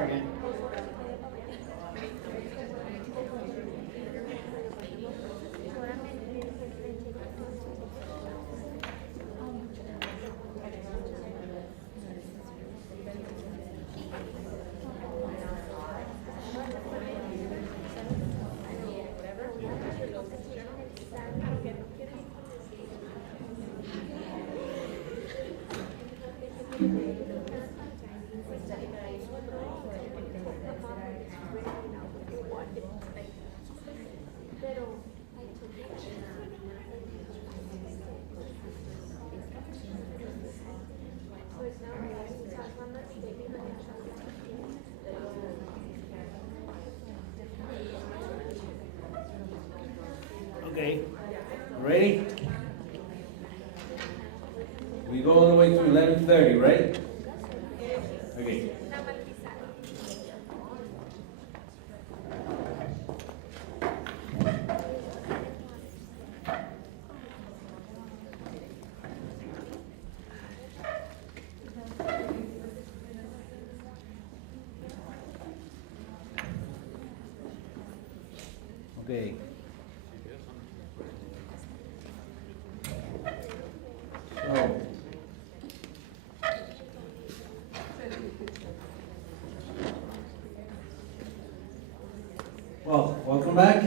start again. Okay, ready? We go all the way to 11:30, right? Okay. Okay. So, well, welcome back.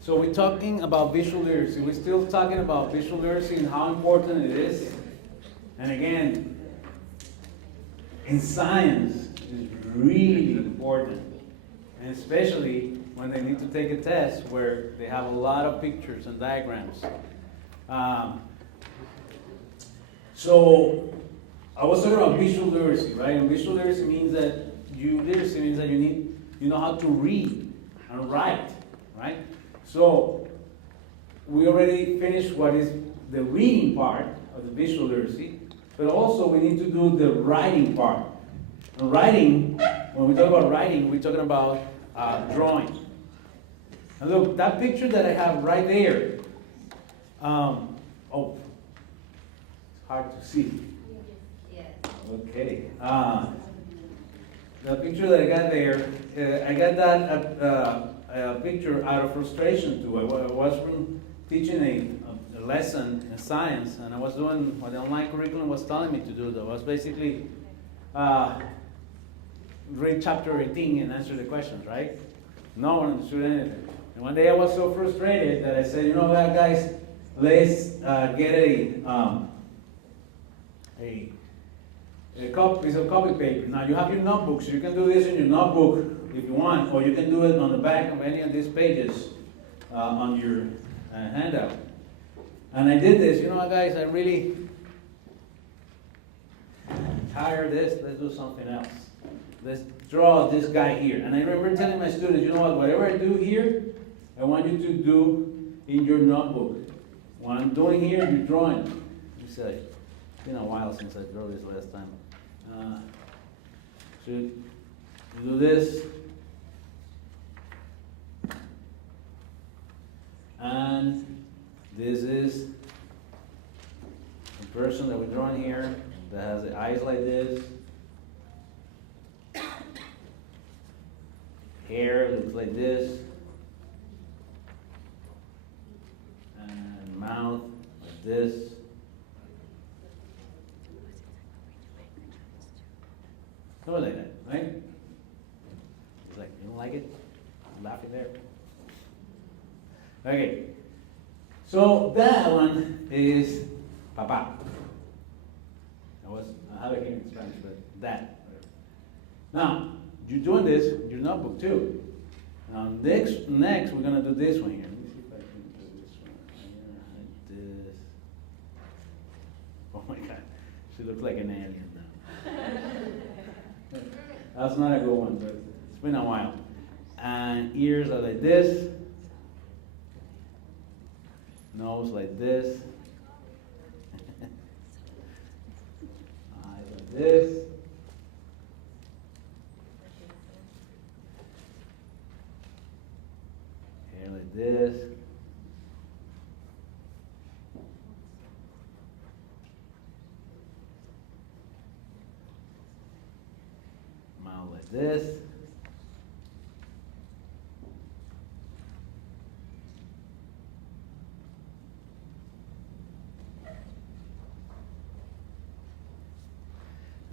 So we're talking about visual literacy. We're still talking about visual literacy and how important it is. And again, in science, it's really important. And especially when they need to take a test where they have a lot of pictures and diagrams. So I was talking about visual literacy, right? And visual literacy means that you know how to read and write, right? So we already finished what is the reading part of the visual literacy, but also we need to do the writing part. And writing, when we talk about writing, we're talking about drawing. And look, that picture that I have right there, it's hard to see. Okay. The picture that I got there, I got that picture out of frustration too. I was teaching a lesson in science, and I was doing what the online curriculum was telling me to do. That was basically read chapter 18 and answer the questions, right? No one understood anything. And one day I was so frustrated that I said, you know what, guys, let's get a piece of copy paper. Now you have your notebooks. You can do this in your notebook if you want, or you can do it on the back of any of these pages on your handout. And I did this. You know what, guys, I'm really tired of this. Let's do something else. Let's draw this guy here. And I remember telling my students, you know what, whatever I do here, I want you to do in your notebook. What I'm doing here, you're drawing. You say, it's been a while since I drew this last time. So you do this. And this is the person that we're drawing here that has the eyes like this. Hair looks like this. And mouth like this. Something like that, right? It's like, you don't like it? I'm laughing there. Okay. So that one is Papa. I have it here in Spanish, but that. Now, you're doing this in your notebook too. Now next we're gonna do this one here. Let me see if I can do this one here, like this. Oh my God, she looks like an alien now. That's not a good one, but it's been a while. And ears are like this. Nose like this. Eyes like this. Hair like this. this.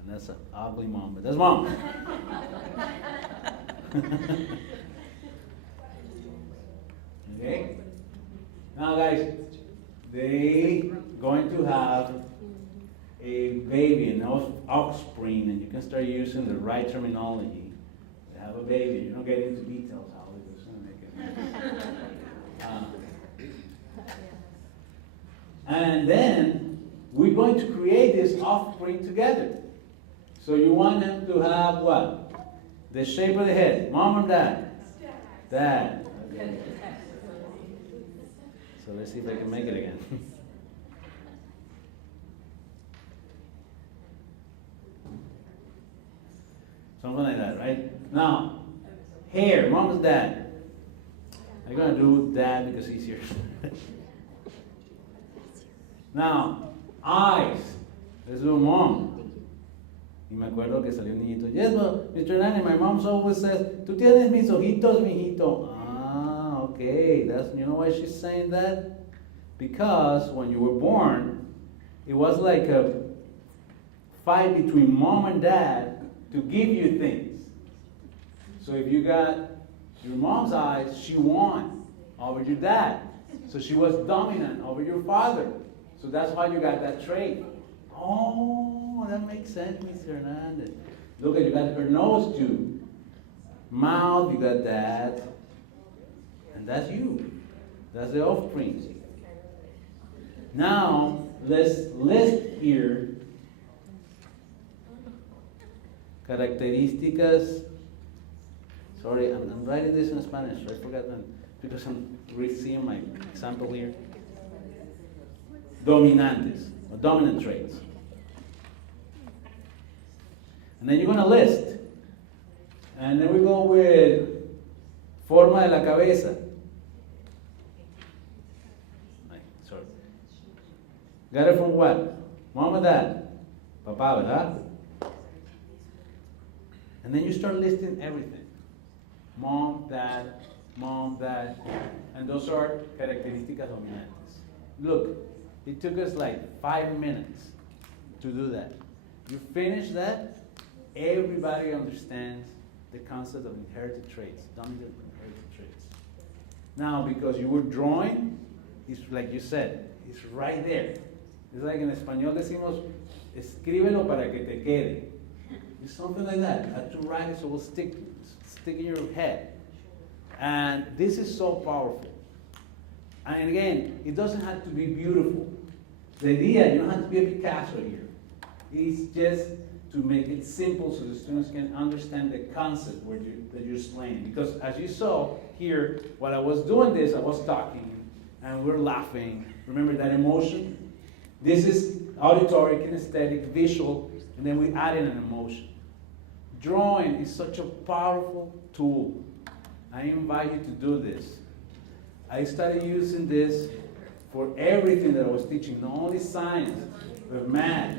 And that's an ugly mom, but that's mom. Okay? Now guys, they going to have a baby, an offspring, and you can start using the right terminology. They have a baby. You don't get into details how it's going to make it. And then we're going to create this offspring together. So you want them to have what? The shape of the head. Mom or dad? Dad. Okay. So let's see if I can make it again. Something like that, right? Now, hair, mom's dad. I'm going to do dad because it's easier. Now, eyes. Let's do mom. Y me acuerdo que salió un niñito. Yes, but Mr. Nanny, my mom always says, tú tienes mis ojitos, mijito. Ah, okay. You know why she's saying that? Because when you were born, it was like a fight between mom and dad to give you things. So if you got your mom's eyes, she won over your dad. So she was dominant over your father. So that's why you got that trait. Oh, that makes sense, Mr. Hernandez. Look, you got her nose too. Mouth, you got that. And that's you. That's the offspring. Now, let's list here características. Sorry, I'm writing this in Spanish. I forgot that because I'm seeing my example here. Dominantes, or dominant traits. And then you're going to list. And then we go with forma de la cabeza. Sorry. Got it from what? Mom or dad? Papá, ¿verdad? And then you start listing everything. Mom, dad, and those are características dominantes. Look, it took us like 5 minutes to do that. You finish that, everybody understands the concept of inherited traits, dominant inherited traits. Now, because you were drawing, it's like you said, it's right there. It's like in español decimos, escríbelo para que te quede. It's something like that. You have to write it so it will stick in your head. And this is so powerful. And again, it doesn't have to be beautiful. The idea, you don't have to be a Picasso here. It's just to make it simple so the students can understand the concept that you're explaining. Because as you saw here, while I was doing this, I was talking, and we're laughing. Remember that emotion? This is auditory, kinesthetic, visual, and then we add in an emotion. Drawing is such a powerful tool. I invite you to do this. I started using this for everything that I was teaching, not only science, but math,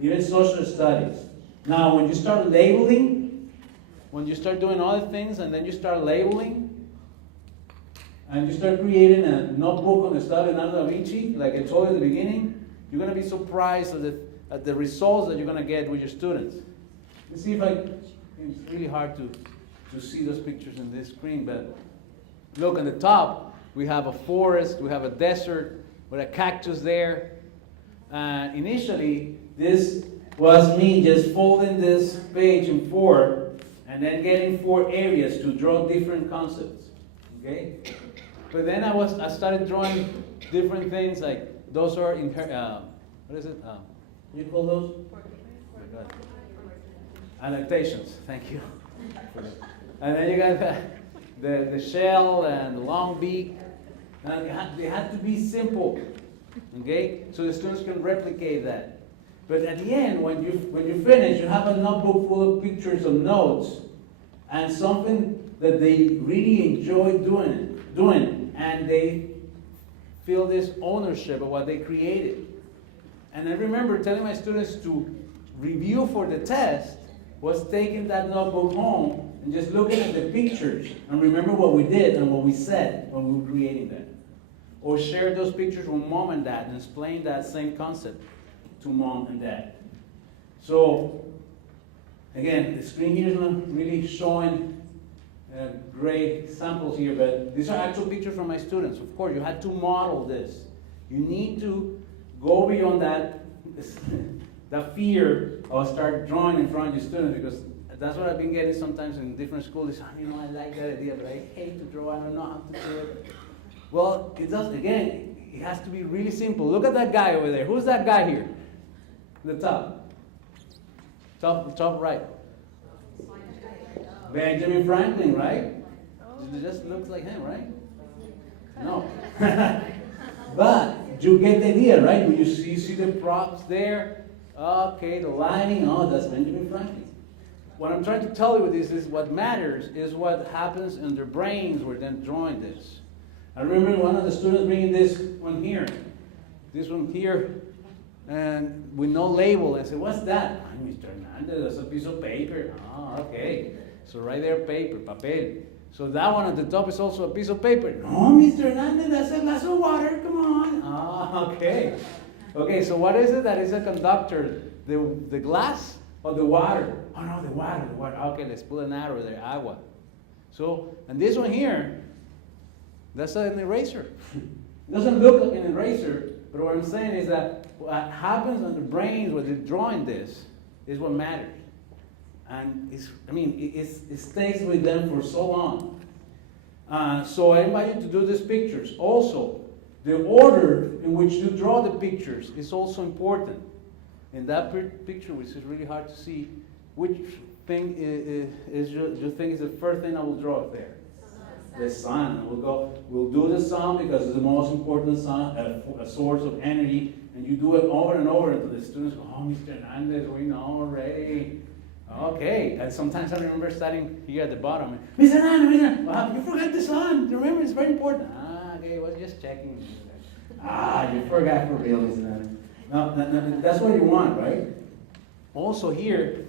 even social studies. Now, when you start labeling, when you start doing other things, and then you start labeling, and you start creating a notebook on the study of Leonardo da Vinci, like I told you at the beginning, you're going to be surprised at the results that you're going to get with your students. Let's see if it's really hard to see those pictures in this screen, but look on the top, we have a forest, we have a desert with a cactus there. Initially, this was me just folding this page in 4 and then getting 4 areas to draw different concepts. Okay? But then I started drawing different things, like those are what is it? What do you call those? Adaptations. Thank you. And then you got the shell and the long beak. And they had to be simple, okay? So the students can replicate that. But at the end, when you finish, you have a notebook full of pictures of notes and something that they really enjoy doing, and they feel this ownership of what they created. And I remember telling my students to review for the test was taking that notebook home and just looking at the pictures and remember what we did and what we said when we were creating that. Or share those pictures with mom and dad and explain that same concept to mom and dad. So, again, the screen here is not really showing great samples here, but these are actual pictures from my students. Of course, you had to model this. You need to go beyond that, that fear of start drawing in front of your students, because that's what I've been getting sometimes in different schools. You know, I like that idea, but I hate to draw. I don't know how to do it. Well, it does, again, it has to be really simple. Look at that guy over there. Who's that guy here? The top. Top right. Benjamin Franklin, right? It just looks like him, right? No. But you get the idea, right? When you see the props there, okay, the lighting, oh, that's Benjamin Franklin. What I'm trying to tell you with this is what matters is what happens in their brains when they're drawing this. I remember one of the students bringing this one here, and with no label. I said, "What's that?" "Oh, Mr. Hernandez, that's a piece of paper." "Oh, okay." So right there, paper, papel. So that one at the top is also a piece of paper. "No, Mr. Hernandez, that's a glass of water, come on." "Ah, okay." Okay, so what is it that is a conductor? The glass or the water? "Oh no, the water, the water." "Okay, let's put an arrow there, agua." So, and this one here, that's an eraser. It doesn't look like an eraser, but what I'm saying is that what happens in the brains when they're drawing this is what matters. And it stays with them for so long. So I invite you to do these pictures. Also, the order in which you draw the pictures is also important. In that picture, which is really hard to see, which thing is you think is the first thing I will draw there? The sun. We'll do the sun because it's the most important sun, a source of energy, and you do it over and over until the students go, "Oh, Mr. Hernandez, we know already." Okay, and sometimes I remember starting here at the bottom. "Mr. Hernandez, wow, you forgot the sun. Remember, it's very important." Okay, I was just checking. You forgot for real, Mr. Hernandez. No, that's what you want, right? Also here,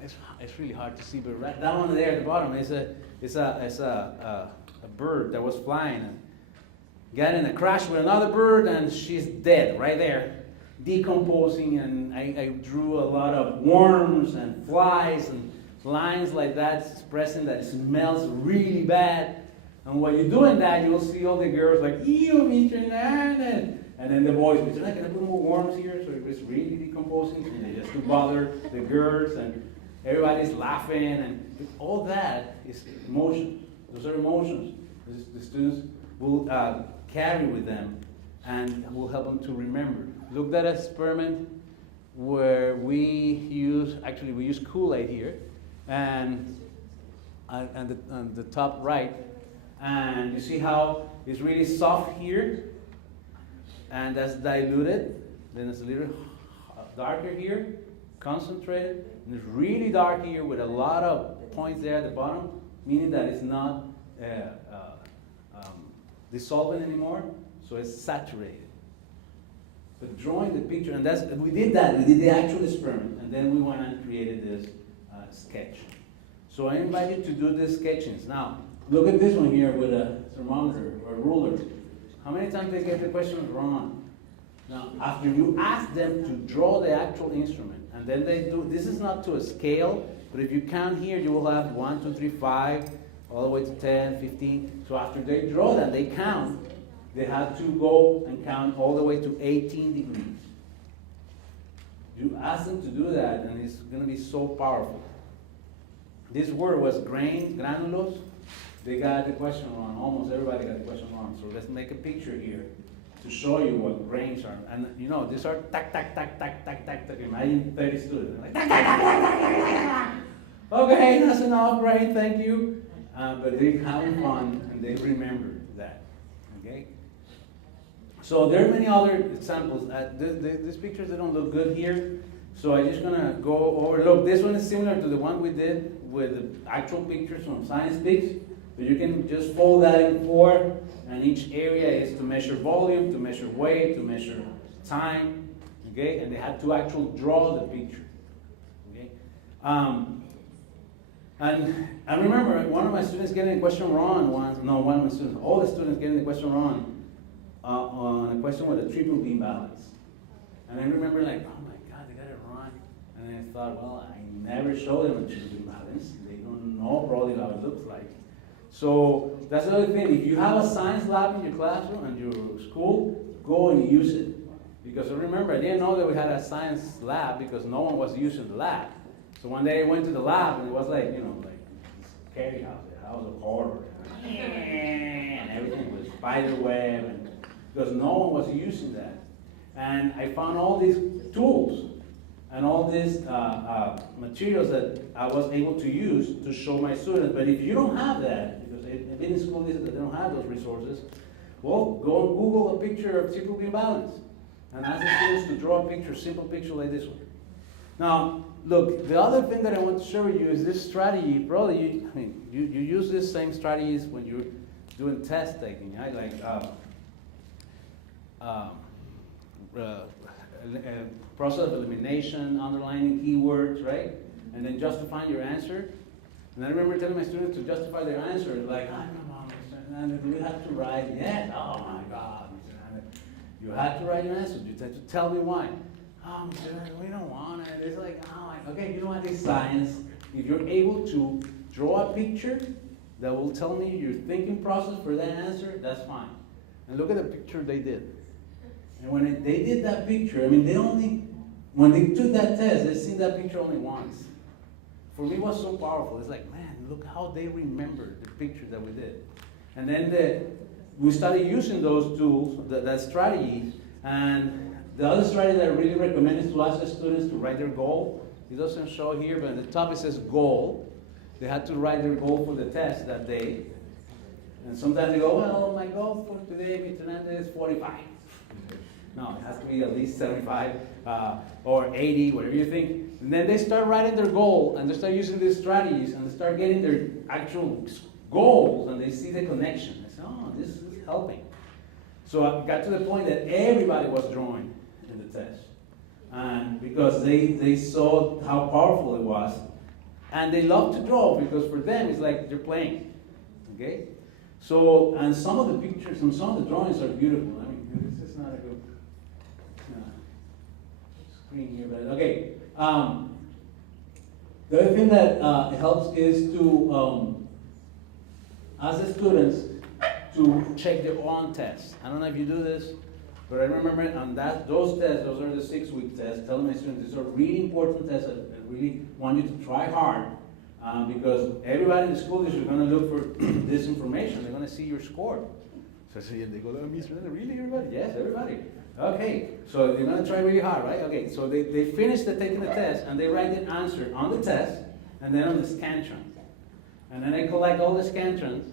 it's really hard to see, but right down there at the bottom is a bird that was flying and got in a crash with another bird, and she's dead right there, decomposing. And I drew a lot of worms and flies and lines like that, expressing that it smells really bad. And while you're doing that, you'll see all the girls like, "Ew, Mr. Hernandez." And then the boys, "Mr. Hernandez, can I put more worms here?" So it was really decomposing, and they just to bother the girls, and everybody's laughing, and all that is emotion. Those are emotions the students will carry with them and will help them to remember. Look at an experiment where we use Kool-Aid here, and on the top right, and you see how it's really soft here, and that's diluted. Then it's a little darker here, concentrated, and it's really dark here with a lot of points there at the bottom, meaning that it's not dissolving anymore, so it's saturated. But drawing the picture, and we did the actual experiment, and then we went and created this sketch. So I invite you to do these sketchings. Now, look at this one here with a thermometer or a ruler. How many times they get the question wrong? Now, after you ask them to draw the actual instrument, and then they do, this is not to a scale, but if you count here, you will have 1, 2, 3, 5, all the way to 10, 15. So after they draw that, they count, they have to go and count all the way to 18 degrees. You ask them to do that, and it's going to be so powerful. This word was granulos. They got the question wrong. Almost everybody got the question wrong. So let's make a picture here to show you what grains are. And these are tac, tac, tac, tac, tac, tac, tac. Imagine 30 students. Like, tac, tac, tac, tac, tac, tac, tac. Okay, that's enough, great, thank you. But they're having fun, and they remember that. Okay? So there are many other examples. These pictures, they don't look good here. So I'm just going to go over. Look, this one is similar to the one we did with the actual pictures from Science Pics. But you can just fold that in 4, and each area is to measure volume, to measure weight, to measure time. Okay? And they had to actually draw the picture. Okay? And I remember one of my students getting a question wrong once, no, one of my students, all the students getting the question wrong on a question with a triple beam balance. And I remember like, oh my God, they got it wrong. And I thought, well, I never showed them a triple beam balance. They don't know probably how it looks like. So that's the other thing. If you have a science lab in your classroom and your school, go and use it. Because I remember, I didn't know that we had a science lab because no one was using the lab. So one day I went to the lab and it was like, you know, like scary house, the house of horror. And everything was spider web, and because no one was using that. And I found all these tools and all these materials that I was able to use to show my students. But if you don't have that, because many schools that they don't have those resources, well, go and Google a picture of triple beam balance and ask the students to draw a picture, simple picture like this one. Now, look, the other thing that I want to show you is this strategy. Probably, you use these same strategies when you're doing test taking, right? Like process of elimination, underlining keywords, right? And then justifying your answer. And I remember telling my students to justify their answer, like, I don't know, Mr. Hernandez, do we have to write? Yes, oh my God, Mr. Hernandez. You had to write your answer. You had to tell me why. Oh, Mr. Hernandez, we don't want it. It's like, oh, okay, you know what, it's science. If you're able to draw a picture that will tell me your thinking process for that answer, that's fine. And look at the picture they did. And when they did that picture, I mean, when they took that test, they seen that picture only once. For me, it was so powerful. It's like, man, look how they remembered the picture that we did. And then we started using those tools, that strategy. And the other strategy that I really recommend is to ask the students to write their goal. It doesn't show here, but at the top it says goal. They had to write their goal for the test that day. And sometimes they go, well, my goal for today, Mr. Hernandez, is 45. No, it has to be at least 75 or 80, whatever you think. And then they start writing their goal, and they start using these strategies, and they start getting their actual goals, and they see the connection. They say, oh, this is helping. So I got to the point that everybody was drawing in the test. And because they saw how powerful it was. And they love to draw, because for them, it's like they're playing. Okay? So, and some of the pictures and some of the drawings are beautiful. I mean, this is not a good screen here, but okay. The other thing that helps is to ask the students to check their own tests. I don't know if you do this, but I remember on those tests, those are the 6-week tests, telling my students these are really important tests that I really want you to try hard. Because everybody in the school district is going to look for this information. They're going to see your score. So they go, oh, Mr. Really, everybody? Yes, everybody. Okay, so they're going to try really hard, right? Okay, so they finish taking the test, and they write the answer on the test, and then on the Scantron. And then I collect all the Scantrons,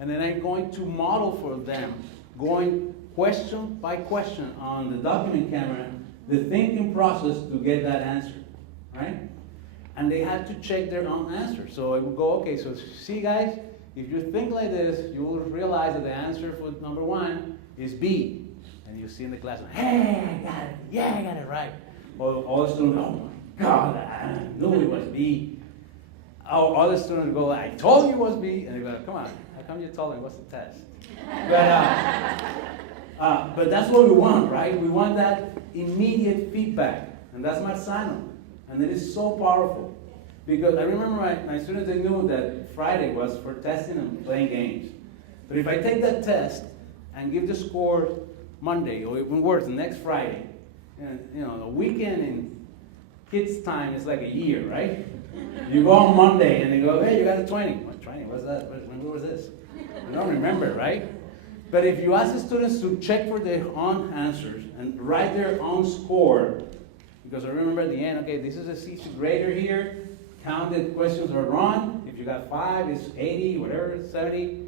and then I'm going to model for them, going question by question on the document camera, the thinking process to get that answer, right? And they had to check their own answer. So I would go, okay, so see guys, if you think like this, you will realize that the answer for number 1 is B. And you see in the class, hey, I got it. Yeah, I got it right. All the students, oh my God, I knew it was B. All the students go, I told you it was B. And they go, come on, how come you told me what's the test? But that's what we want, right? We want that immediate feedback. And that's Marzano. And it is so powerful. Because I remember my students, they knew that Friday was for testing and playing games. But if I take that test and give the score Monday, or even worse, the next Friday, and the weekend in kids' time is like a year, right? You go on Monday and they go, hey, you got a 20. What 20? What's that? When was this? You don't remember, right? But if you ask the students to check for their own answers and write their own score, because I remember at the end, okay, this is a C2 grader here. Counted questions are wrong. If you got 5, it's 80, whatever, 70.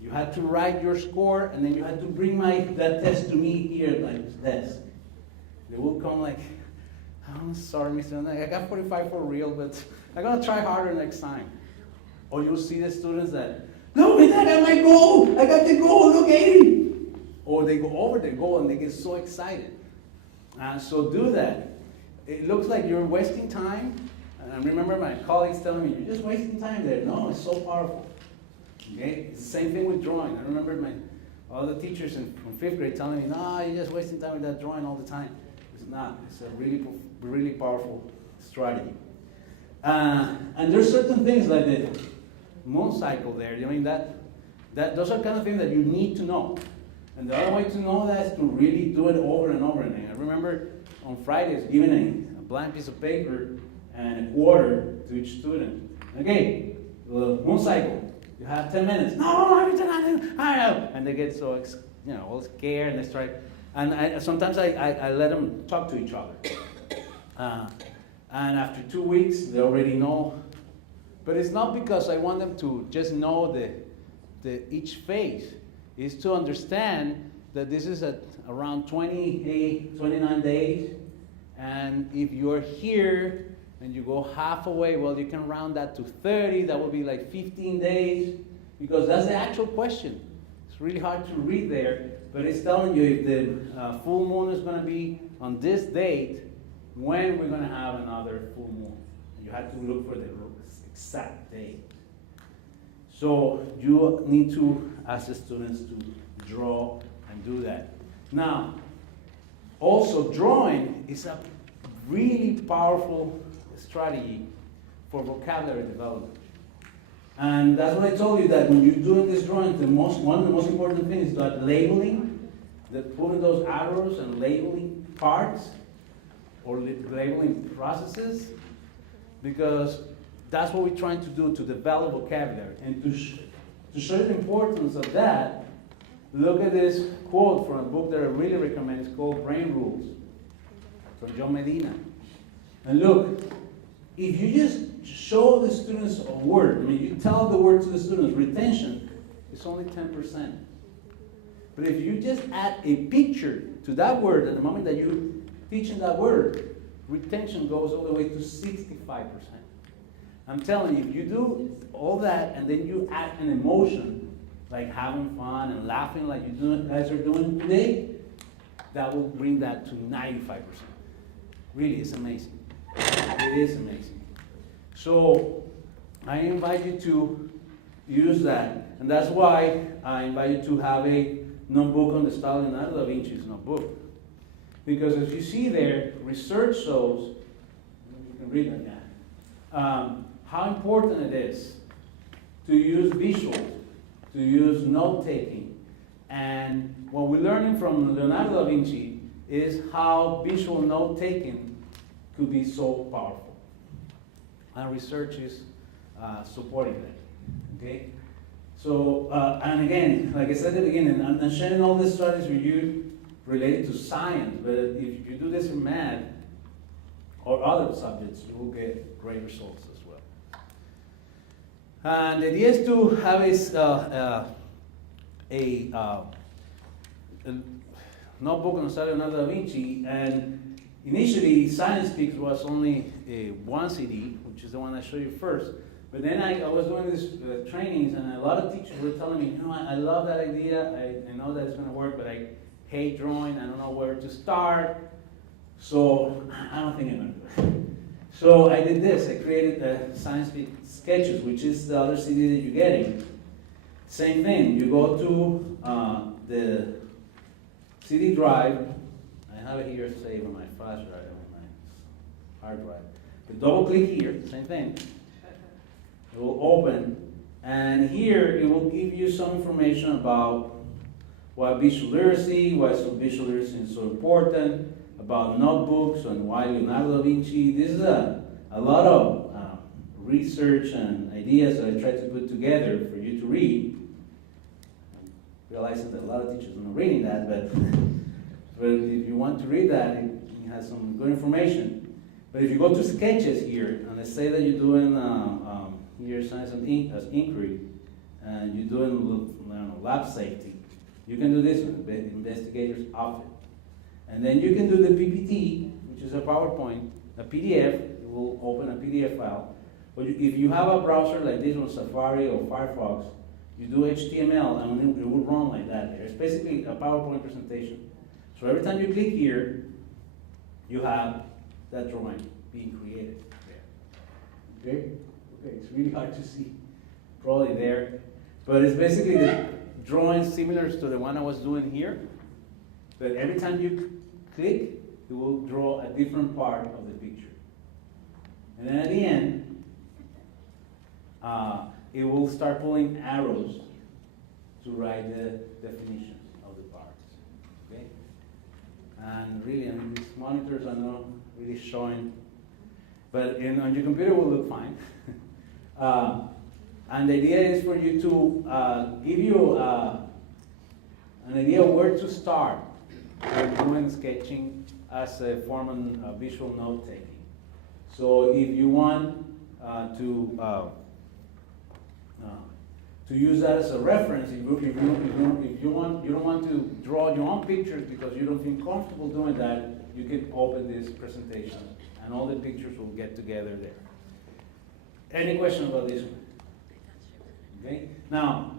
You had to write your score, and then you had to bring that test to me here at my desk. They will come like, I'm sorry, Mr. I got 45 for real, but I'm going to try harder next time. Or you'll see the students that, look, I got my goal. I got the goal. Look, 80. Or they go over the goal, and they get so excited. So do that. It looks like you're wasting time, And I remember my colleagues telling me, you're just wasting time there. No, it's so powerful. Okay? It's the same thing with drawing. I remember all the teachers from 5th grade telling me, no, you're just wasting time with that drawing all the time. It's not. It's a really, really powerful strategy. And there's certain things like the moon cycle there. I mean, those are kind of things that you need to know. And the other way to know that is to really do it over and over again. I remember on Fridays giving a blank piece of paper and a quarter to each student. Okay, the moon cycle. You have 10 minutes. No, I have. And they get so all scared and they start. And sometimes I let them talk to each other. And after 2 weeks, they already know. But it's not because I want them to just know each phase. It's to understand that this is at around 29 days. And if you're here and you go half away, well, you can round that to 30. That will be like 15 days. Because that's the actual question. It's really hard to read there. But it's telling you if the full moon is going to be on this date, when we're going to have another full moon. You have to look for the exact date. So you need to ask the students to draw and do that. Now, also drawing is a really powerful strategy for vocabulary development. And that's what I told you, that when you're doing this drawing, one of the most important things is that labeling, putting those arrows and labeling parts or labeling processes, because that's what we're trying to do to develop vocabulary. And to show the importance of that, look at this quote from a book that I really recommend. It's called Brain Rules from John Medina. And look, if you just show the students a word, you tell the word to the students, retention is only 10%. But if you just add a picture to that word at the moment that you're teaching that word, retention goes all the way to 65%. I'm telling you, if you do all that and then you add an emotion, like having fun and laughing like you guys are doing today, that will bring that to 95%. Really, it's amazing. It is amazing. So I invite you to use that. And that's why I invite you to have a notebook on the style of Leonardo da Vinci's notebook. Because as you see there, research shows, you can read that now, how important it is to use visuals, to use note-taking. And what we're learning from Leonardo da Vinci is how visual note-taking could be so powerful. And research is supporting that, okay? So, and again, like I said at the beginning, I'm sharing all these studies with you related to science, but if you do this in math or other subjects, you will get great results as well. And the idea is to have a notebook on the style of Leonardo da Vinci, and initially Science Peaks was only one CD, which is the one I showed you first. But then I was doing these trainings, and a lot of teachers were telling me, I love that idea, I know that it's going to work, but I hate drawing, I don't know where to start, so I don't think I'm going to do it. So I did this, I created Science Peak Sketches, which is the other CD that you're getting. Same thing, you go to the CD drive, I have it here saved on my flash drive, on my hard drive. You double click here, same thing. It will open, and here it will give you some information about why visual literacy, why visual literacy is so important, about notebooks and why Leonardo da Vinci. This is a lot of research and ideas that I tried to put together for you to read. Realizing that a lot of teachers are not reading that, but if you want to read that, it has some good information. But if you go to sketches here, and let's say that you're doing here science as inquiry, and you're doing lab safety, you can do this one, the investigator's outfit. And then you can do the PPT, which is a PowerPoint, a PDF. It will open a PDF file. But if you have a browser like this one, Safari or Firefox, you do HTML, and it will run like that. It's basically a PowerPoint presentation. So every time you click here, you have that drawing being created there. Okay? Okay, it's really hard to see. Probably there. But it's basically the drawing similar to the one I was doing here. But every time you click, it will draw a different part of the picture. And then at the end, it will start pulling arrows to write the definitions of the parts. Okay? And really, I mean, these monitors are not really showing, but on your computer will look fine. And the idea is for you to give you an idea of where to start when doing sketching as a form of visual note taking. So if you want to use that as a reference, if you don't want to draw your own pictures because you don't feel comfortable doing that, you can open this presentation and all the pictures will get together there. Any question about this one? Okay. Now,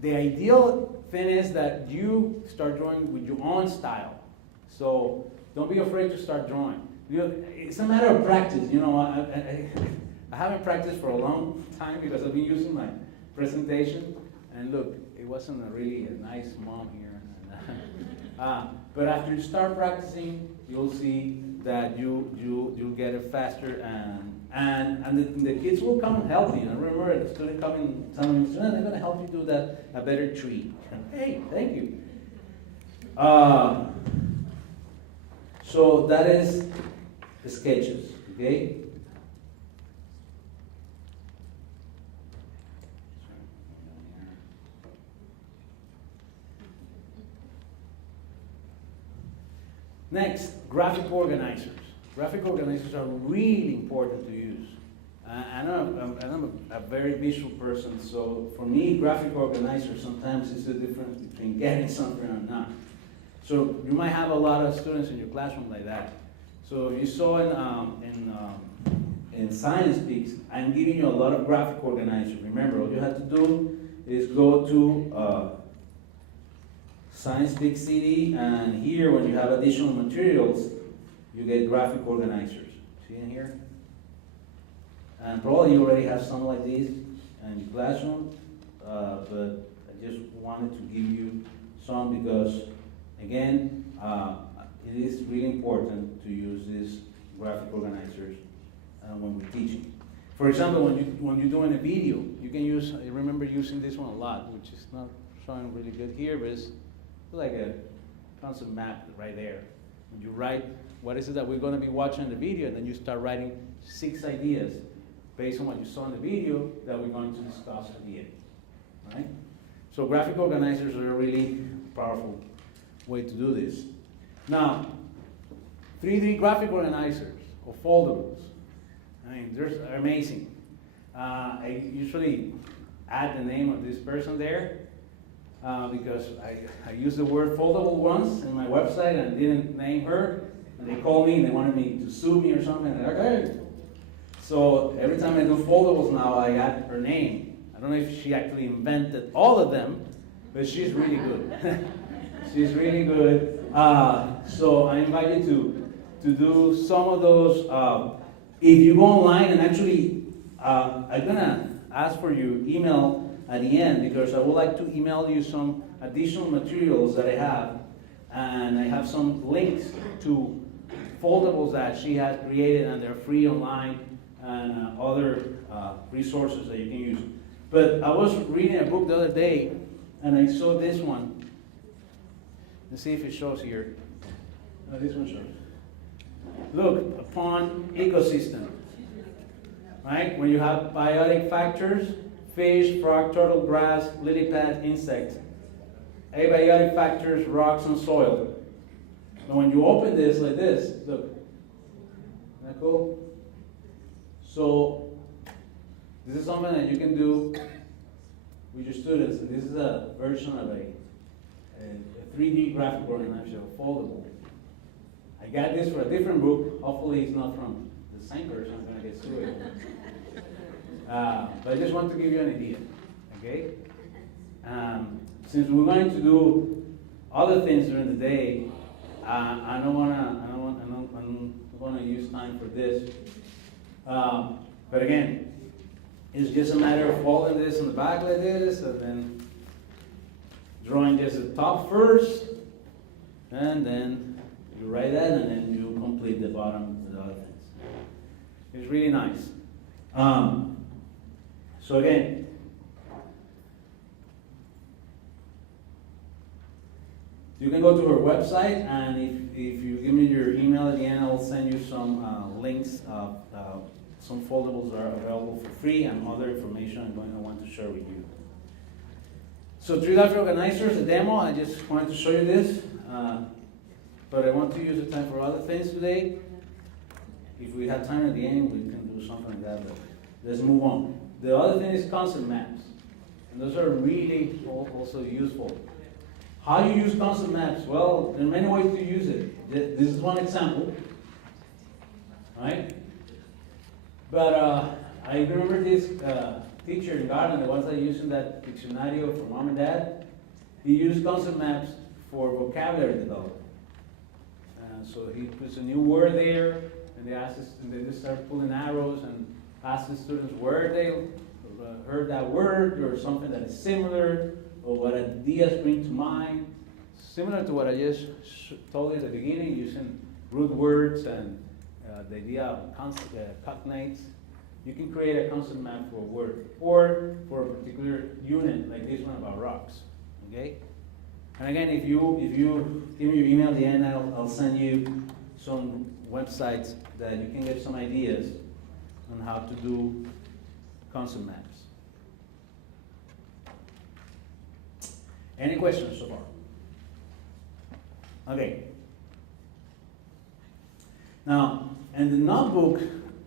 the ideal thing is that you start drawing with your own style. So don't be afraid to start drawing. It's a matter of practice. You know, I haven't practiced for a long time because I've been using my presentation. And look, it wasn't a nice mom here. But after you start practicing, you'll see that you'll get it faster, and the kids will come and help you. And remember, the student coming telling me, they're going to help you do that a better tree. Hey, thank you. So that is the sketches, okay? Next, graphic organizers. Graphic organizers are really important to use. I'm a very visual person, so for me, graphic organizers sometimes is the difference between getting something or not. So you might have a lot of students in your classroom like that. So you saw in Science Peaks, I'm giving you a lot of graphic organizers. Remember, all you have to do is go to Science Peak CD, and here when you have additional materials, you get graphic organizers. See in here? And probably you already have some like these in your classroom, but I just wanted to give you some because, again, it is really important to use these graphic organizers when we're teaching. For example, when you're doing a video, you can use, I remember using this one a lot, which is not showing really good here, but it's like a concept map right there. When you write, what is it that we're going to be watching in the video, and then you start writing 6 ideas based on what you saw in the video that we're going to discuss at the end, right? So graphic organizers are a really powerful way to do this. Now, 3D graphic organizers or foldables, I mean, they're amazing. I usually add the name of this person there because I used the word foldable once in my website and didn't name her. And they called me and they wanted me to sue me or something. And they're like, okay. So every time I do foldables now, I add her name. I don't know if she actually invented all of them, but she's really good. She's really good. So I invite you to do some of those. If you go online and actually, I'm going to ask for your email at the end because I would like to email you some additional materials that I have. And I have some links to foldables that she has created, and they're free online, and other resources that you can use. But I was reading a book the other day, and I saw this one. Let's see if it shows here. No, this one shows. Look, upon ecosystem. Right? When you have biotic factors, fish, frog, turtle, grass, lily pad, insects. Abiotic factors, rocks, and soil. And when you open this like this, look. Isn't that cool? So, this is something that you can do with your students. And this is a version of a 3D graphic organizer, foldable. I got this for a different book. Hopefully it's not from the same person. I'm going to get sued. But I just want to give you an idea. Okay? Since we're going to do other things during the day, I don't want to use time for this. But again, it's just a matter of folding this on the back like this, and then drawing just the top first, and then you write that, and then you complete the bottom with the other things. It's really nice. So again, you can go to her website, and if you give me your email at the end, I'll send you some links of some foldables that are available for free and other information I'm going to want to share with you. So 3 graphic organizers, a demo. I just wanted to show you this, but I want to use the time for other things today. If we have time at the end, we can do something like that, but let's move on. The other thing is concept maps, and those are really also useful. How do you use concept maps? Well, there are many ways to use it. This is one example, right? But I remember this teacher in Garden, the ones that using that dictionario for mom and dad. He used concept maps for vocabulary development. So he puts a new word there, and they just start pulling arrows and ask the students where they heard that word or something that is similar, or what ideas bring to mind. Similar to what I just told you at the beginning, using root words and the idea of cognates. You can create a concept map for a word, or for a particular unit, like this one about rocks, okay? And again, if you give me your email at the end, I'll send you some websites that you can get some ideas on how to do concept maps. Any questions so far? Okay. Now, in the notebook,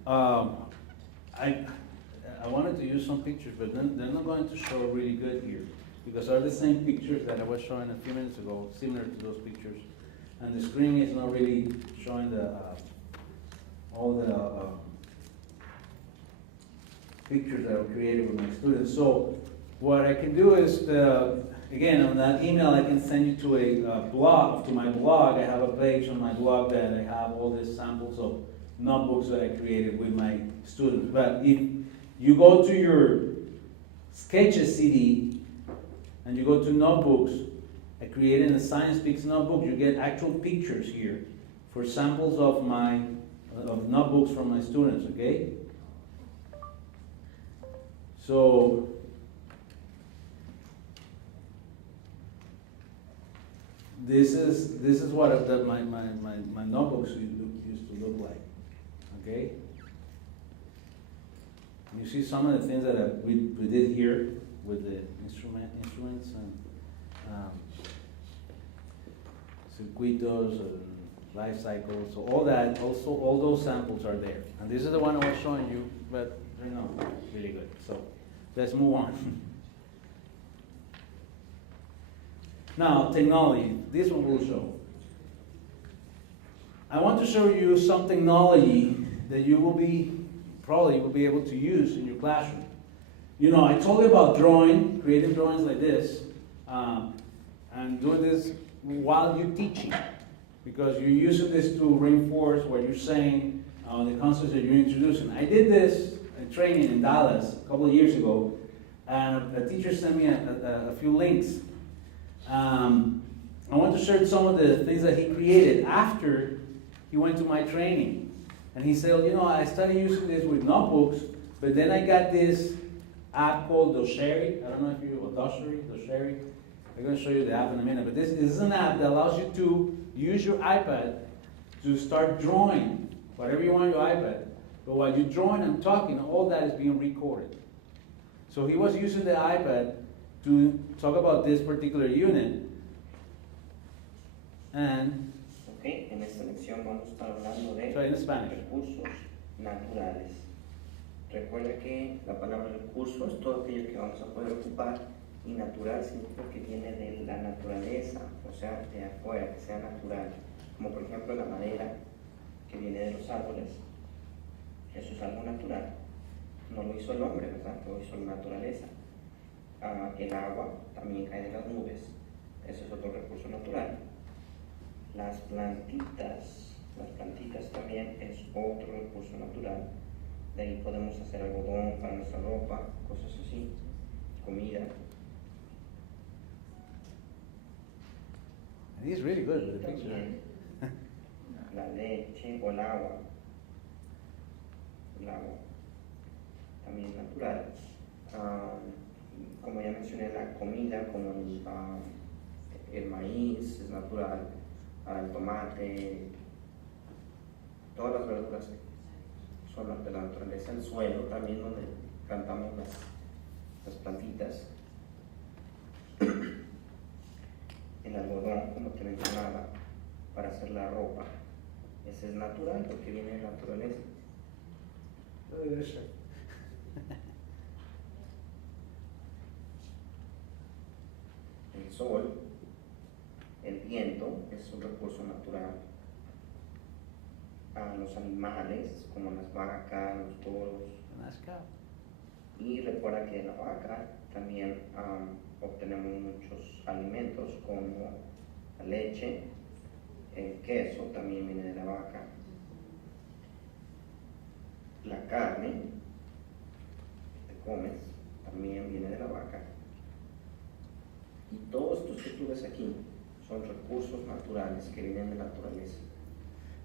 I wanted to use some pictures, but they're not going to show really good here, because they're the same pictures that I was showing a few minutes ago, similar to those pictures. And the screen is not really showing all the pictures that were created with my students. So what I can do is, again, on that email, I can send you to a blog, to my blog. I have a page on my blog that I have all these samples of notebooks that I created with my students. But if you go to your Sketches CD and you go to notebooks, I created a Science Picks notebook. You get actual pictures here for samples of notebooks from my students, okay? So this is what my notebooks used to look like, okay? You see some of the things that we did here with the instruments and circuitos and life cycles. So all that, also all those samples are there. And this is the one I was showing you, but they're not really good. So let's move on. Now, technology. This one will show. I want to show you some technology that you will probably be able to use in your classroom. You know, I told you about drawing, creating drawings like this, and doing this while you're teaching, because you're using this to reinforce what you're saying, the concepts that you're introducing. I did this training in Dallas a couple of years ago, and a teacher sent me a few links. I want to share some of the things that he created after he went to my training. And he said, you know, I started using this with notebooks, but then I got this app called Dosheri. I don't know if you, Dosheri. I'm going to show you the app in a minute, but this is an app that allows you to use your iPad to start drawing whatever you want on your iPad. But while you're drawing and talking, all that is being recorded. So he was using the iPad to talk about this particular unit. And okay, en esta lección vamos a estar hablando de recursos naturales. Recuerda que la palabra recurso es todo aquello que vamos a poder ocupar, y natural significa que viene de la naturaleza, o sea, de afuera, que sea natural. Como por ejemplo la madera, que viene de los árboles. Eso es algo natural. No lo hizo el hombre, ¿verdad? Lo hizo la naturaleza. El agua también cae de las nubes. Eso es otro recurso natural. Las plantitas también es otro recurso natural. De ahí podemos hacer algodón para nuestra ropa, cosas así, comida. He's really good with the picture. La leche o el agua. El agua también es natural. Como ya mencioné, la comida como el maíz es natural, el tomate, todas las verduras son de la naturaleza. El suelo también, donde plantamos las plantitas. El algodón, como te mencionaba, para hacer la ropa, ese es natural porque viene de la naturaleza. El sol, el viento es un recurso natural. Los animales, como las vacas, los toros. Y recuerda que de la vaca también obtenemos muchos alimentos como la leche, el queso también viene de la vaca, la carne que te comes también viene de la vaca. Y todos estos que tú ves aquí son recursos naturales que vienen de la naturaleza.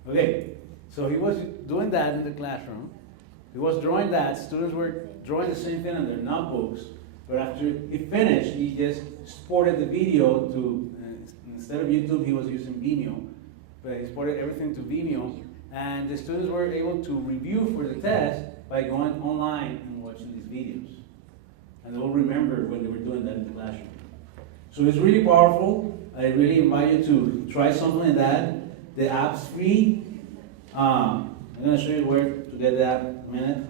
Okay, so he was doing that in the classroom. He was drawing that. Students were drawing the same thing on their notebooks. But after he finished, he just exported the video to, instead of YouTube, he was using Vimeo. But he exported everything to Vimeo. And the students were able to review for the test by going online and watching these videos. And they'll remember when they were doing that in the classroom. So it's really powerful. I really invite you to try something like that. The app's free. I'm going to show you where to get the app in a minute.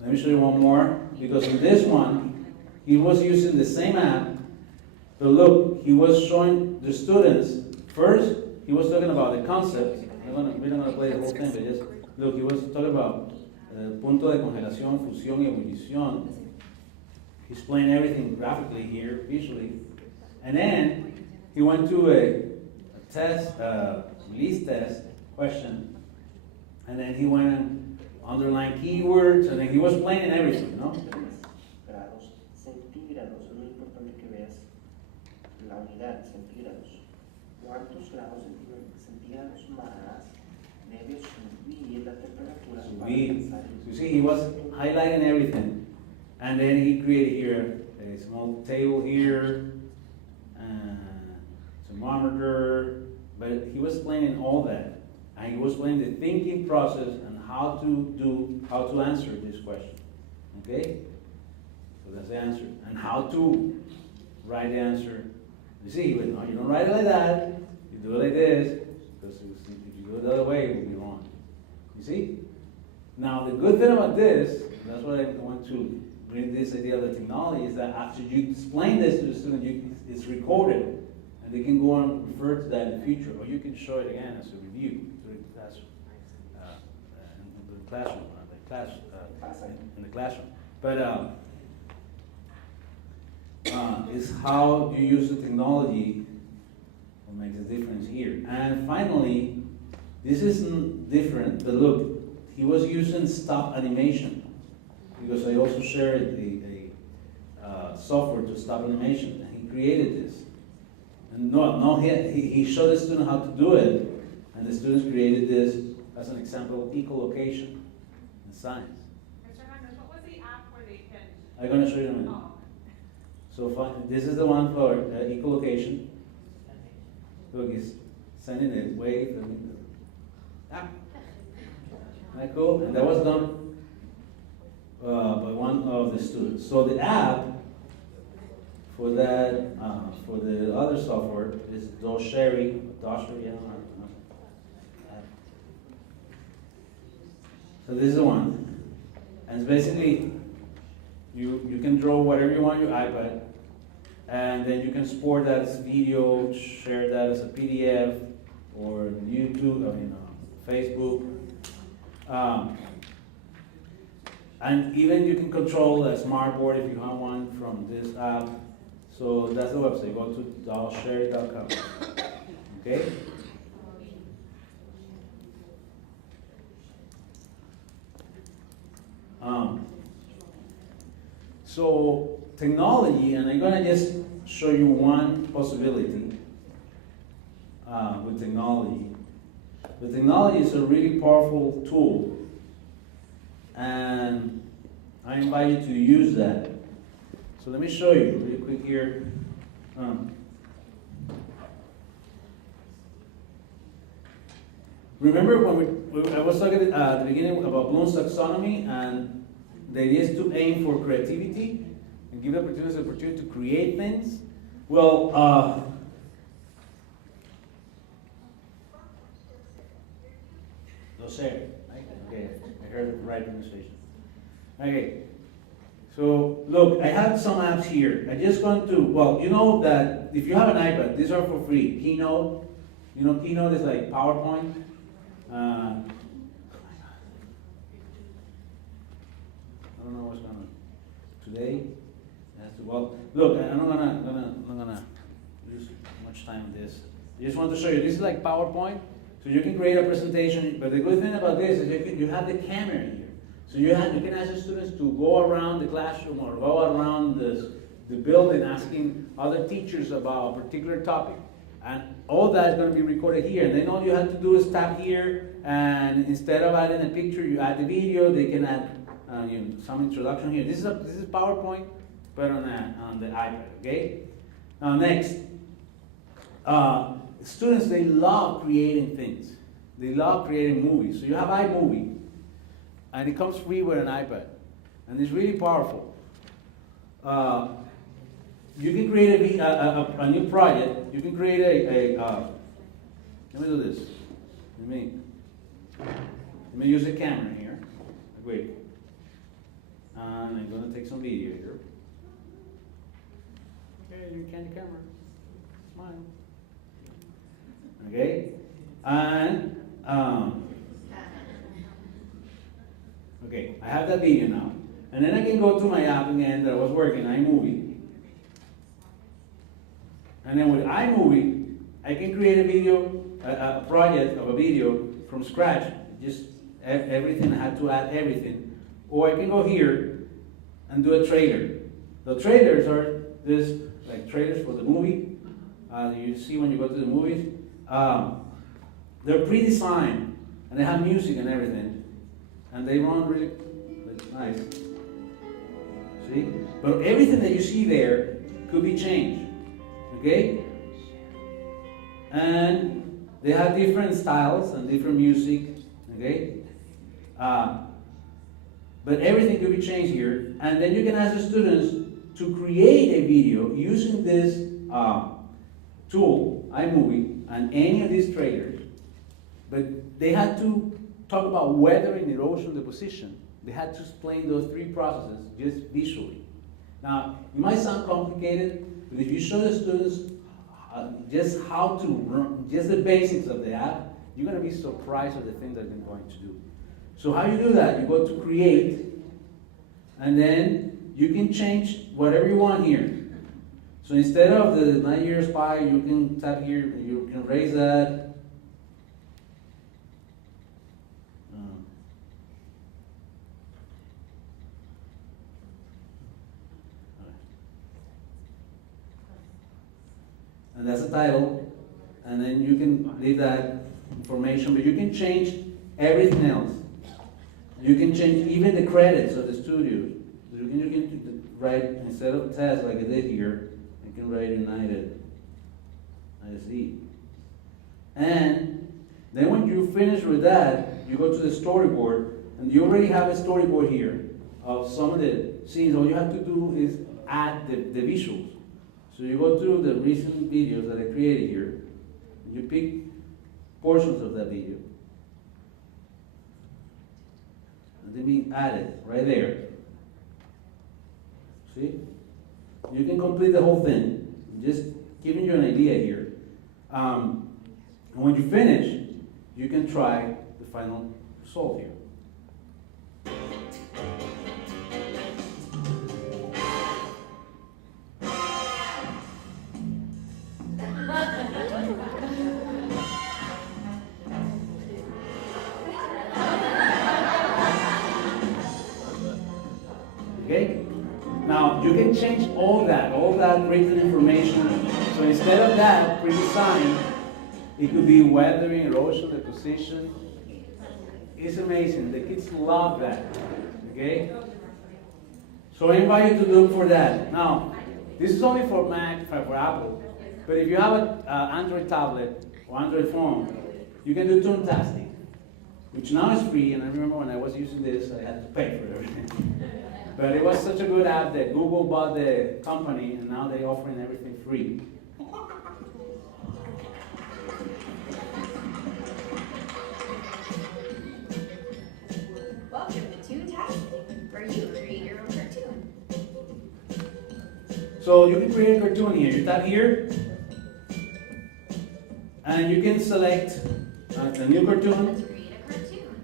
Let me show you one more, because in this one, he was using the same app, but look, he was showing the students, first, he was talking about the concept. We're not going to play the whole thing, but just, look, he was talking about punto de congelación, fusión y ebullición. He's explaining everything graphically here, visually. And then, he went to a test, release test question, and then he went and underline keywords, and then he was explaining everything, no? Grados centígrados, es muy importante que veas la unidad, centígrados. ¿Cuántos grados centígrados más debe subir la temperatura para alcanzar? You see, he was highlighting everything, and then he created here a small table here, thermometer, but he was explaining all that, and he was explaining the thinking process and how to answer this question. Okay? So that's the answer. And how to write the answer. You see, but no, you don't write it like that. You do it like this, because if you do it the other way, it will be wrong. You see? Now, the good thing about this, that's what I want to bring this idea of the technology, is that after you explain this to the student, it's recorded, and they can go and refer to that in the future, or you can show it again as a review during the classroom. In the classroom. But it's how you use the technology that makes a difference here. And finally, this isn't different, but look, he was using stop animation, because I also shared the software to stop animation, and he created this. And he showed the student how to do it, and the students created this as an example of echolocation in science. Mr. Hernandez, what was the app where they can? I'm going to show you in a minute. Oh. So this is the one for echolocation. Look, he's sending a wave. Isn't that cool? And that was done by one of the students. So the app for that, for the other software is Dosheri, I don't know. So this is the one. And it's basically, you can draw whatever you want on your iPad, and then you can export that as video, share that as a PDF, or YouTube, Facebook. And even you can control a smartboard if you have one from this app. So that's the website. Go to dollshare.com. Okay? So technology, and I'm gonna just show you one possibility with technology. The technology is a really powerful tool, and I invite you to use that. So let me show you really quick here. Remember when I was talking at the beginning about Bloom's taxonomy, and the idea is to aim for creativity and give opportunities to create things? Well, no sé. Okay, I heard the right pronunciation. Okay, so look, I have some apps here. I just want to, well, you know that if you have an iPad, these are for free. Keynote, you know, Keynote is like PowerPoint. I don't know what's going on today. Well, look, I'm not gonna use much time on this. I just want to show you. This is like PowerPoint, so you can create a presentation. But the good thing about this is you have the camera here, so you can ask the students to go around the classroom or go around the building, asking other teachers about a particular topic. And all that is going to be recorded here. And then all you have to do is tap here, and instead of adding a picture, you add the video. They can add some introduction here. This is PowerPoint, but on the iPad. Okay. Now next, students, they love creating things. They love creating movies. So you have iMovie, and it comes free with an iPad, and it's really powerful. You can create a new project. You can create let me do this. Let me use a camera here. Wait. And I'm going to take some video here. Okay, your candy camera. Smile. Okay? And, okay, I have that video now. And then I can go to my app again that I was working, iMovie. And then with iMovie, I can create a video, a project of a video from scratch. Just everything, I had to add everything. Or I can go here and do a trailer. The trailers are this, like trailers for the movie. You see when you go to the movies. They're pre-designed, and they have music and everything. And they run really nice. See? But everything that you see there could be changed. Okay? And they have different styles and different music. Okay? But everything could be changed here. And then you can ask the students to create a video using this tool, iMovie, and any of these trailers. But they had to talk about weathering, erosion, deposition. They had to explain those three processes just visually. Now, it might sound complicated, but if you show the students just how to run, just the basics of the app, you're going to be surprised at the things that they're going to do. So how you do that? You go to create, and then you can change whatever you want here. So instead of the 9 years pi, you can tap here, you can raise that. And that's the title, and then you can leave that information, but you can change everything else. You can change even the credits of the studios. You can write, instead of test like I did here, you can write United ISD. And then when you finish with that, you go to the storyboard, and you already have a storyboard here of some of the scenes. All you have to do is add the visuals. So you go through the recent videos that I created here, and you pick portions of that video, and they be added right there. See? You can complete the whole thing. I'm just giving you an idea here. And when you finish, you can try the final result here. Okay? Now, you can change all that written information. So instead of that pre-designed, it could be weathering, erosion, deposition. It's amazing. The kids love that. Okay? So I invite you to look for that. Now, this is only for Mac, for Apple. But if you have an Android tablet or Android phone, you can do Toontastic, which now is free. And I remember when I was using this, I had to pay for everything. But it was such a good app that Google bought the company, and now they're offering everything free. Welcome to Toontastic, where you create your own cartoon. So you can create a cartoon here. You tap here, and you can select a new cartoon. Let's create a cartoon.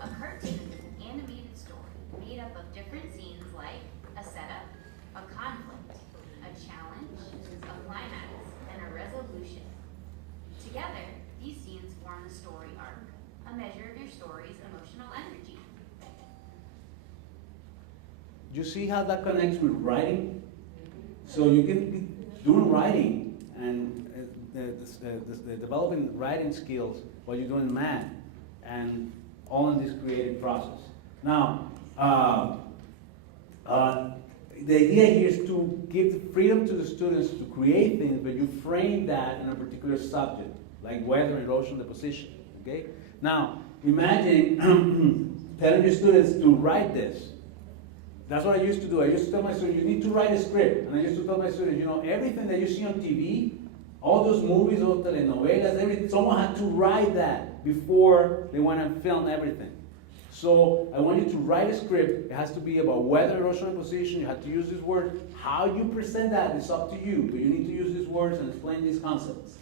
A cartoon is an animated story made up of different scenes like a setup, a conflict, a challenge, a climax, and a resolution. Together, these scenes form the story arc, a measure of your story's emotional energy. You see how that connects with writing? So you can be doing writing and developing writing skills while you're doing math, and all in this creative process. Now, the idea here is to give freedom to the students to create things, but you frame that in a particular subject, like weather, erosion, deposition. Okay? Now, imagine telling your students to write this. That's what I used to do. I used to tell my students, you need to write a script. And I used to tell my students, everything that you see on TV, all those movies, all telenovelas, everything, someone had to write that before they went and filmed everything. So I want you to write a script. It has to be about weather, erosion, and position. You have to use these words. How you present that is up to you, but you need to use these words and explain these concepts.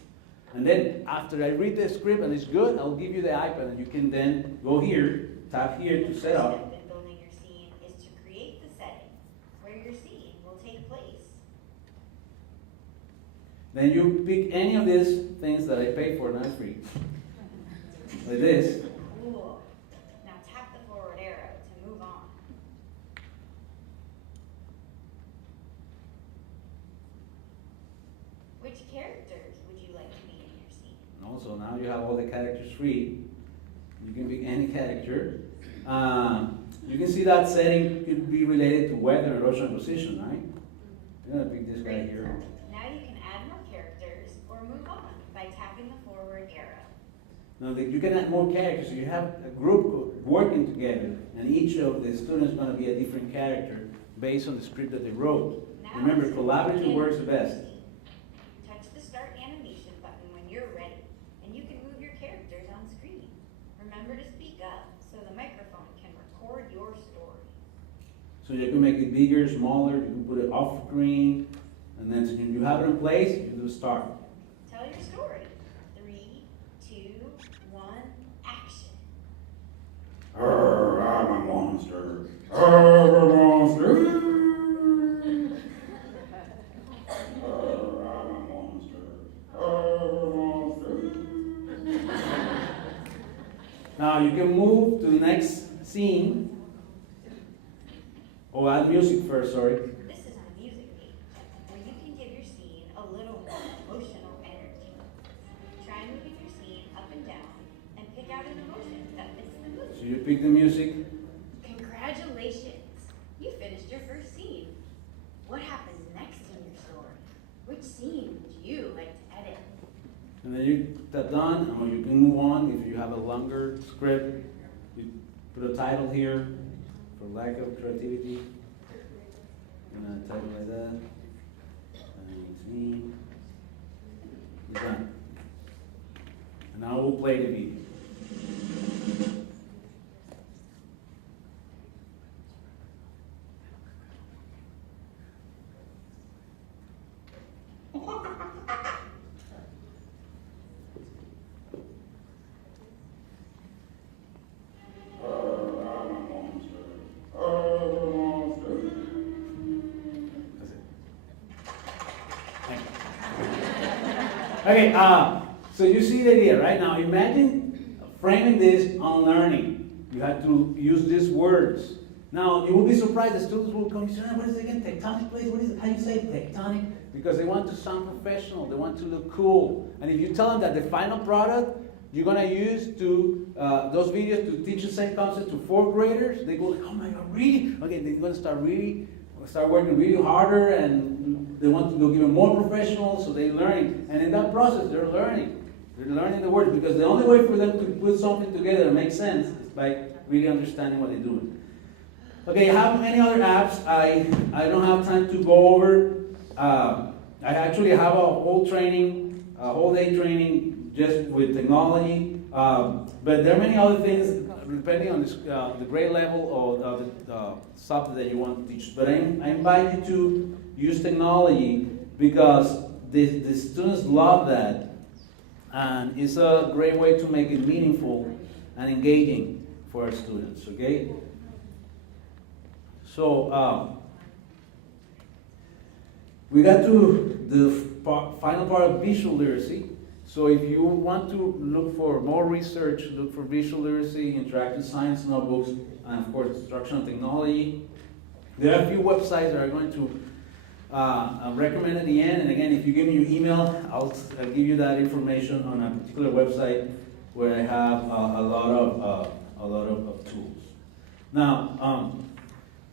And then after I read the script and it's good, I'll give you the iPad, and you can then go here, tap here to set up. Then you pick any of these things that I pay for, not free. Like this. Cool. Now tap the forward arrow to move on. Which characters would you like to be in your scene? And also, now you have all the characters free. You can pick any character. You can see that setting could be related to weather, erosion, and position, right? I'm going to pick this guy here. Now that you can add more characters, so you have a group working together, and each of the students is going to be a different character based on the script that they wrote. Now remember, collaborative works the best. Touch the start animation button when you're ready, and you can move your characters on screen. Remember to speak up so the microphone can record your story. So you can make it bigger, smaller, you can put it off screen, and then when you have it in place, you do start. Tell your story. 3, 2, 1, action. I'm a monster. I'm a monster. I'm a monster. Now you can move to the next scene. Oh, add music first, sorry. This is a music page, where you can give your scene a little more emotional energy. Try moving your scene up and down, and pick out an emotion that fits the mood. So you pick the music. Congratulations! You finished your first scene. What happens next in your story? Which scene would you like to edit? And then you tap done, or you can move on. If you have a longer script, you put a title here. For lack of creativity, I'm going to type it like that. And scene. It's done. And now we'll play the video. Okay, so you see the idea, right? Now imagine framing this on learning. You have to use these words. Now, you will be surprised, the students will come and say, what is it again, tectonic plates? What is it, how you say tectonic? Because they want to sound professional, they want to look cool. And if you tell them that the final product you're gonna use those videos to teach the same concept to 4th graders, they go like, oh my God, really? Okay, they're gonna start working really harder, and they want to look even more professional, so they're learning. And in that process, they're learning. They're learning the word, because the only way for them to put something together that makes sense is by really understanding what they're doing. Okay, I have many other apps I don't have time to go over. I actually have a whole day training just with technology. But there are many other things depending on the grade level or the subject that you want to teach. But I invite you to use technology because the students love that. And it's a great way to make it meaningful and engaging for our students, okay? So, we got to the final part of visual literacy. So if you want to look for more research, look for visual literacy, interactive science notebooks, and of course instructional technology. There are a few websites that I'm going to recommend at the end. And again, if you give me your email, I'll give you that information on a particular website where I have a lot of tools. Now,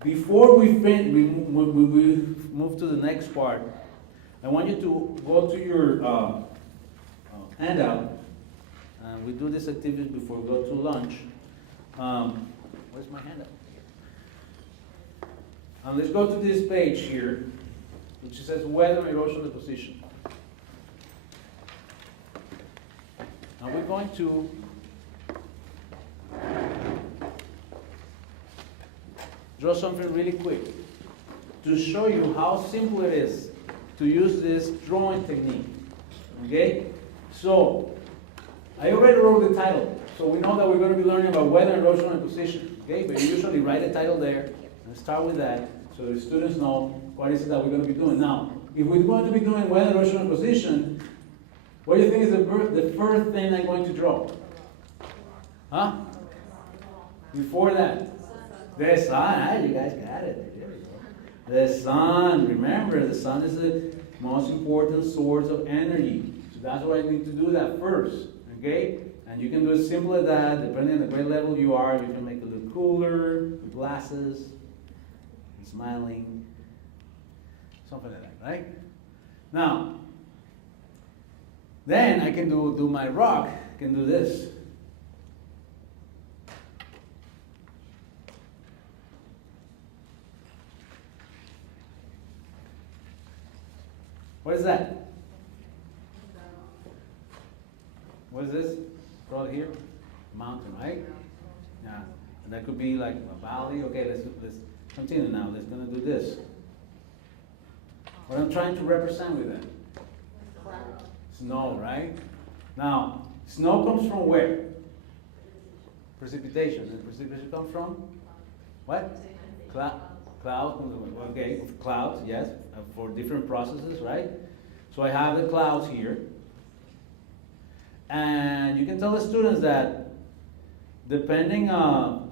before we move to the next part, I want you to go to your handout, and we do this activity before we go to lunch. Where's my handout? Let's go to this page here, which says weather, erosion, deposition. Now we're going to draw something really quick to show you how simple it is to use this drawing technique. Okay? So, I already wrote the title. So we know that we're going to be learning about weather, erosion, and position. Okay? But you usually write the title there and start with that so the students know what is it that we're going to be doing. Now, if we're going to be doing weather, erosion, and position, what do you think is the first thing I'm going to draw? Huh? Before that? The sun. You guys got it. There we go. The sun. Remember, the sun is the most important source of energy. So that's why I need to do that first. Okay? And you can do it simple as that. Depending on the grade level you are, you can make it a little cooler, with glasses, and smiling, something like that, right? Now, then I can do my rock. I can do this. What is that? What is this? Right here? Mountain, right? Yeah. And that could be like a valley. Okay, let's continue now. Let's gonna do this. What I'm trying to represent with that? Snow, right? Now, snow comes from where? Precipitation. And precipitation comes from? What? Clouds, okay, clouds, yes, for different processes, right? So I have the clouds here. And you can tell the students that depending on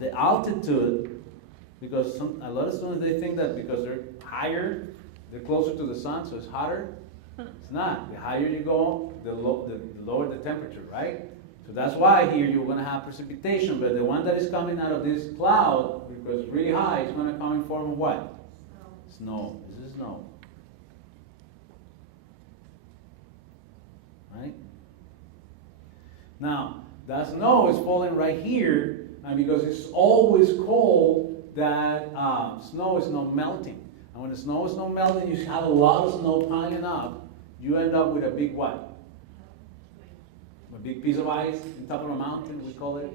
the altitude, because a lot of students, they think that because they're higher, they're closer to the sun, so it's hotter. It's not. The higher you go, the lower the temperature, right? So that's why here you're going to have precipitation, but the one that is coming out of this cloud, because it's really high, is going to come in form of what? Snow. This is snow. Right? Now, that snow is falling right here, and because it's always cold, that snow is not melting. And when the snow is not melting, you have a lot of snow piling up, you end up with a big what? A big piece of ice on top of a mountain, we call it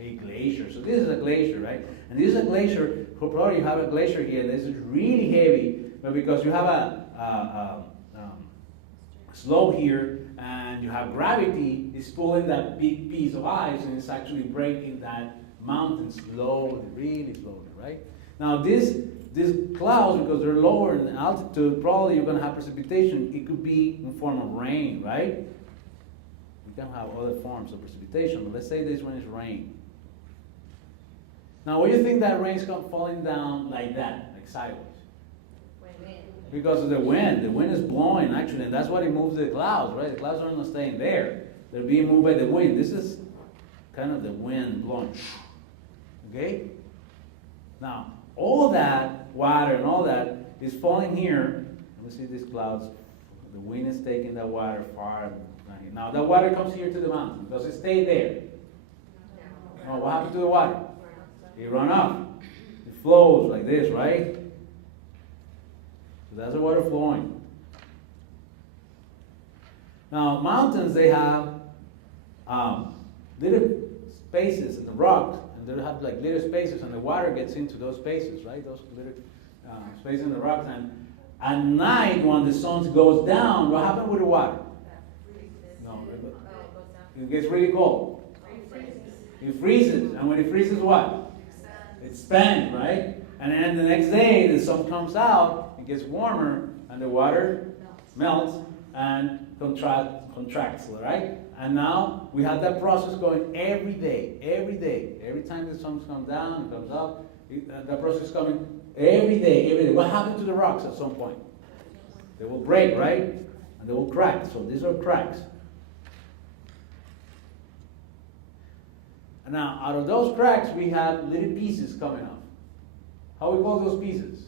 a glacier. So this is a glacier, right? And this is a glacier, probably you have a glacier here, this is really heavy, but because you have a slope here, and you have gravity, it's pulling that big piece of ice, and it's actually breaking that mountain slowly, really slowly, right? Now these clouds, because they're lower in altitude, probably you're going to have precipitation. It could be in form of rain, right? You can have other forms of precipitation, but let's say this one is rain. Now, why do you think that rain's falling down like that, like sideways? Because of the wind. The wind is blowing, actually, and that's what it moves the clouds, right? The clouds are not staying there. They're being moved by the wind. This is kind of the wind blowing. Okay? Now, all that water and all that is falling here. Let me see these clouds. The wind is taking that water far. Now, that water comes here to the mountain. Does it stay there? No. What happened to the water? It run off. It flows like this, right? So that's the water flowing. Now, mountains, they have little spaces in the rocks, and they have like little spaces, and the water gets into those spaces, right? Those little spaces in the rocks. And at night, when the sun goes down, what happens with the water? No, it gets really cold. It freezes, and when it freezes, what? It expands, right? And then the next day, the sun comes out, it gets warmer, and the water melts and contracts, right? And now we have that process going every day. Every time the sun comes down, it comes up, that process is coming every day. What happened to the rocks at some point? They will break, right? And they will crack. So these are cracks. And now, out of those cracks, we have little pieces coming off. How we call those pieces?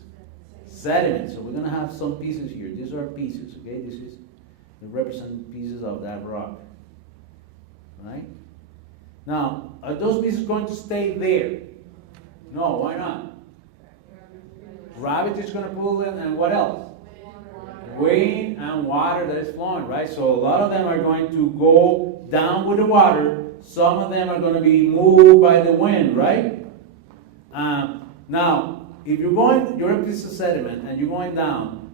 Sediment. So we're going to have some pieces here. These are pieces, okay? This is the represent pieces of that rock. Right? Now, are those pieces going to stay there? No, why not? Gravity is going to pull them, and what else? Wind and water that is flowing, right? So a lot of them are going to go down with the water. Some of them are going to be moved by the wind, right? Now, if you're a piece of sediment and you're going down,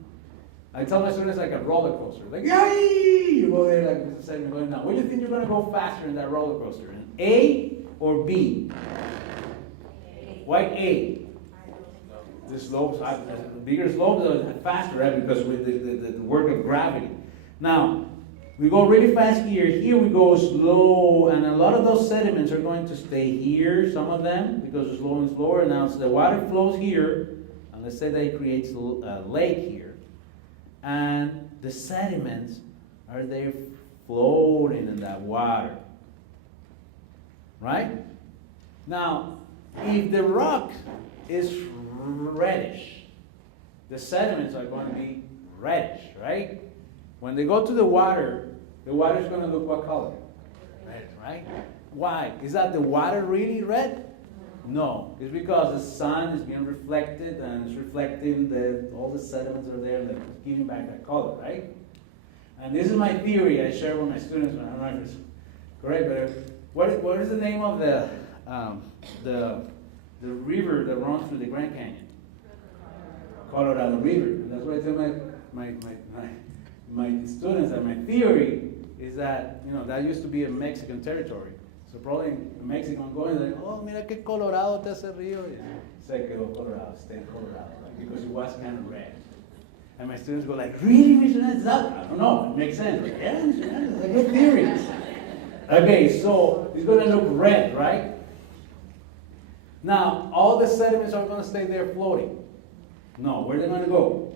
I tell my students like a roller coaster. Like, yay! You go there like a piece of sediment going down. Where do you think you're going to go faster in that roller coaster? In A or B? Why A? The slopes, the bigger slopes are faster, right? Because with the work of gravity. Now, we go really fast here. Here we go slow, and a lot of those sediments are going to stay here, some of them, because it's slow and slower. Now, so the water flows here, and let's say that it creates a lake here. And the sediments are there floating in that water. Right? Now, if the rock is reddish, the sediments are going to be reddish, right? When they go to the water is going to look what color? Red, right? Why? Is that the water really red? No, it's because the sun is being reflected and it's reflecting all the sediments are there, like giving back that color, right? And this is my theory I share with my students when I'm writing. Correct, but what is the name of the river that runs through the Grand Canyon? Colorado River. And that's what I tell my students, and my theory is that, that used to be a Mexican territory. So probably a Mexican going like, oh, mira que colorado está ese río. Se quedó Colorado, stayed Colorado, right? Because it was kind of red. And my students go like, really, Mr. Nance? I don't know, it makes sense. Like, yeah, Mr. Nance, it's a good theory. Okay, so it's going to look red, right? Now, all the sediments are going to stay there floating. No, where are they going to go?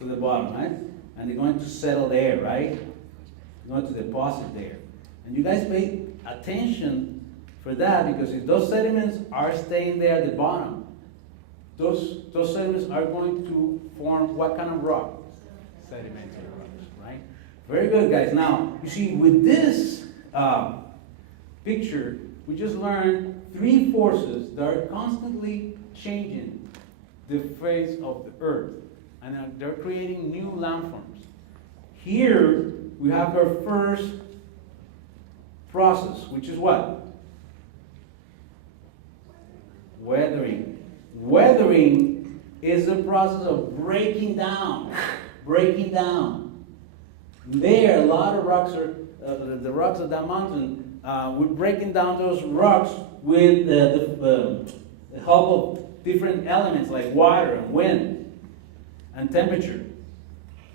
To the bottom, right? And they're going to settle there, right? They're going to deposit there. And you guys pay attention for that, because if those sediments are staying there at the bottom, those sediments are going to form what kind of rock? Sedimentary rocks, right? Very good, guys. Now, you see, with this picture, we just learned 3 forces that are constantly changing the face of the earth. And they're creating new landforms. Here, we have our first process, which is what? Weathering. Weathering is the process of breaking down. Breaking down. There, a lot of rocks are, the rocks of that mountain, we're breaking down those rocks with the help of different elements like water and wind and temperature.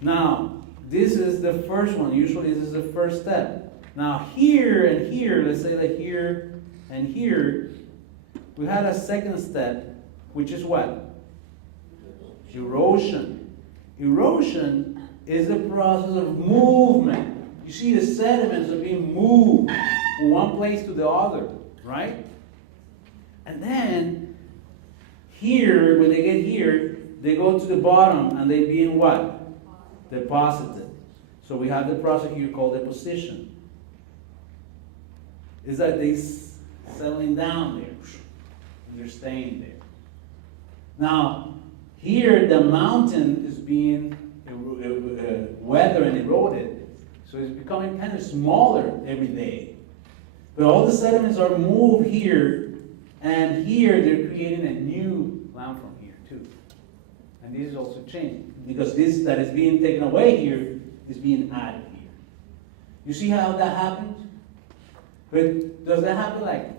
Now, this is the first one. Usually this is the first step. Now here and here, let's say that here and here, we had a second step, which is what? Erosion. Erosion is the process of movement. You see the sediments are being moved from one place to the other, right? And then here, when they get here, they go to the bottom and they being what? Deposited. So we have the process here called deposition. Is that they settling down there, and they're staying there. Now, here the mountain is being weathered and eroded, so it's becoming kind of smaller every day. But all the sediments are moved here, and here they're creating a new landform here too. And this is also changing, because this that is being taken away here is being added here. You see how that happens? But does that happen like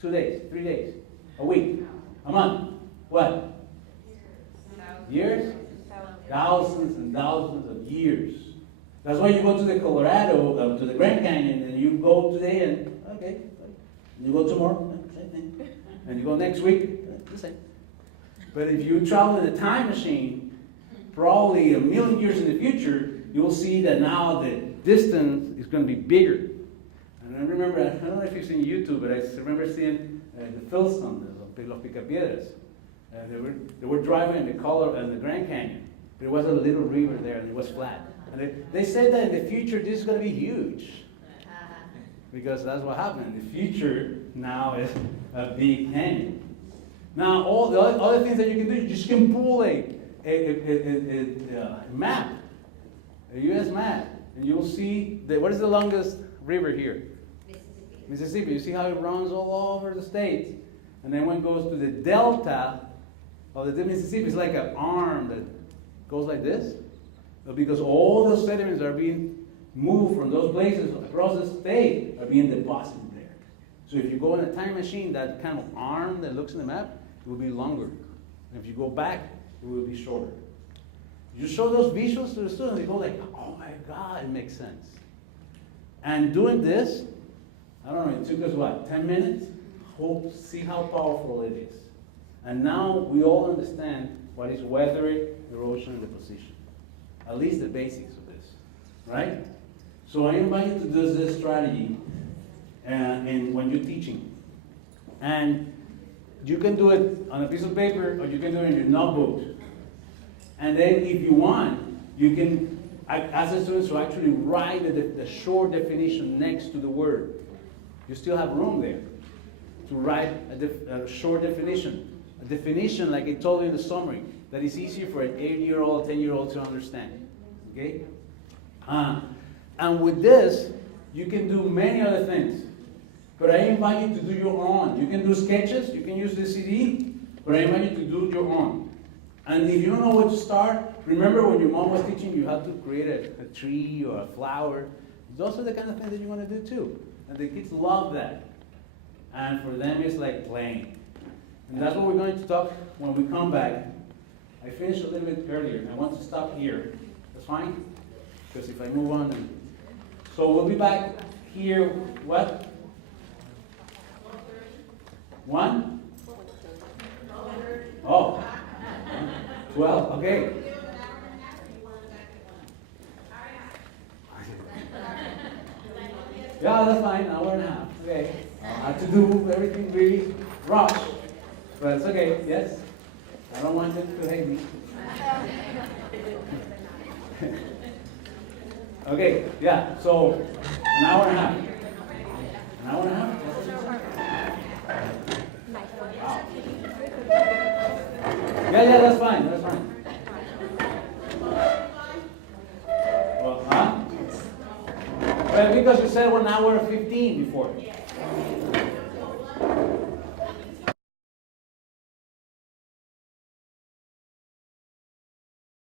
2 days, 3 days, a week, a month? What? Years? Thousands and thousands of years. That's why you go to the Colorado, to the Grand Canyon, and you go today and, okay, and you go tomorrow, same thing. And you go next week, the same. But if you travel in a time machine, probably 1,000,000 years in the future, you'll see that now the distance is going to be bigger. And I remember, I don't know if you've seen YouTube, but I remember seeing the Philstones, los Picapiedras. They were driving in the Grand Canyon. There was a little river there, and it was flat. And they said that in the future, this is going to be huge. Because that's what happened. The future now is a big canyon. Now, all the other things that you can do, you just can pull a map, a U.S. map, and you'll see what is the longest river here? Mississippi. You see how it runs all over the states. And then when it goes to the delta of the Mississippi, it's like an arm that goes like this. But because all those sediments are being moved from those places across the state, are being deposited there. So if you go in a time machine, that kind of arm that looks in the map, it will be longer. And if you go back, it will be shorter. You show those visuals to the students, they go like, oh my God, it makes sense. And doing this, I don't know, it took us what, 10 minutes? See how powerful it is. And now we all understand what is weathering, erosion, and deposition. At least the basics of this, right? So I invite you to do this strategy and when you're teaching. And you can do it on a piece of paper, or you can do it in your notebook. And then if you want, you can ask the students to actually write the short definition next to the word. You still have room there to write a short definition. A definition, like I told you in the summary, that is easier for an 8-year-old, 10-year-old to understand. Okay? And with this, you can do many other things. But I invite you to do your own. You can do sketches, you can use the CD, but I invite you to do your own. And if you don't know where to start, remember when your mom was teaching you how to create a tree or a flower. Those are the kind of things that you want to do too. And the kids love that. And for them, it's like playing. And that's what we're going to talk when we come back. I finished a little bit earlier. I want to stop here. That's fine? Because if I move on. So we'll be back here, what? 1? Oh. 12, okay. Yeah, that's fine, an hour and a half. Okay. I have to do everything really rush. But it's okay, yes. I don't want them to hate me. Okay, yeah, so an hour and a half. An hour and a half? Yeah, that's fine, that's fine. Well, huh? Well, because you said 1 hour and 15 before.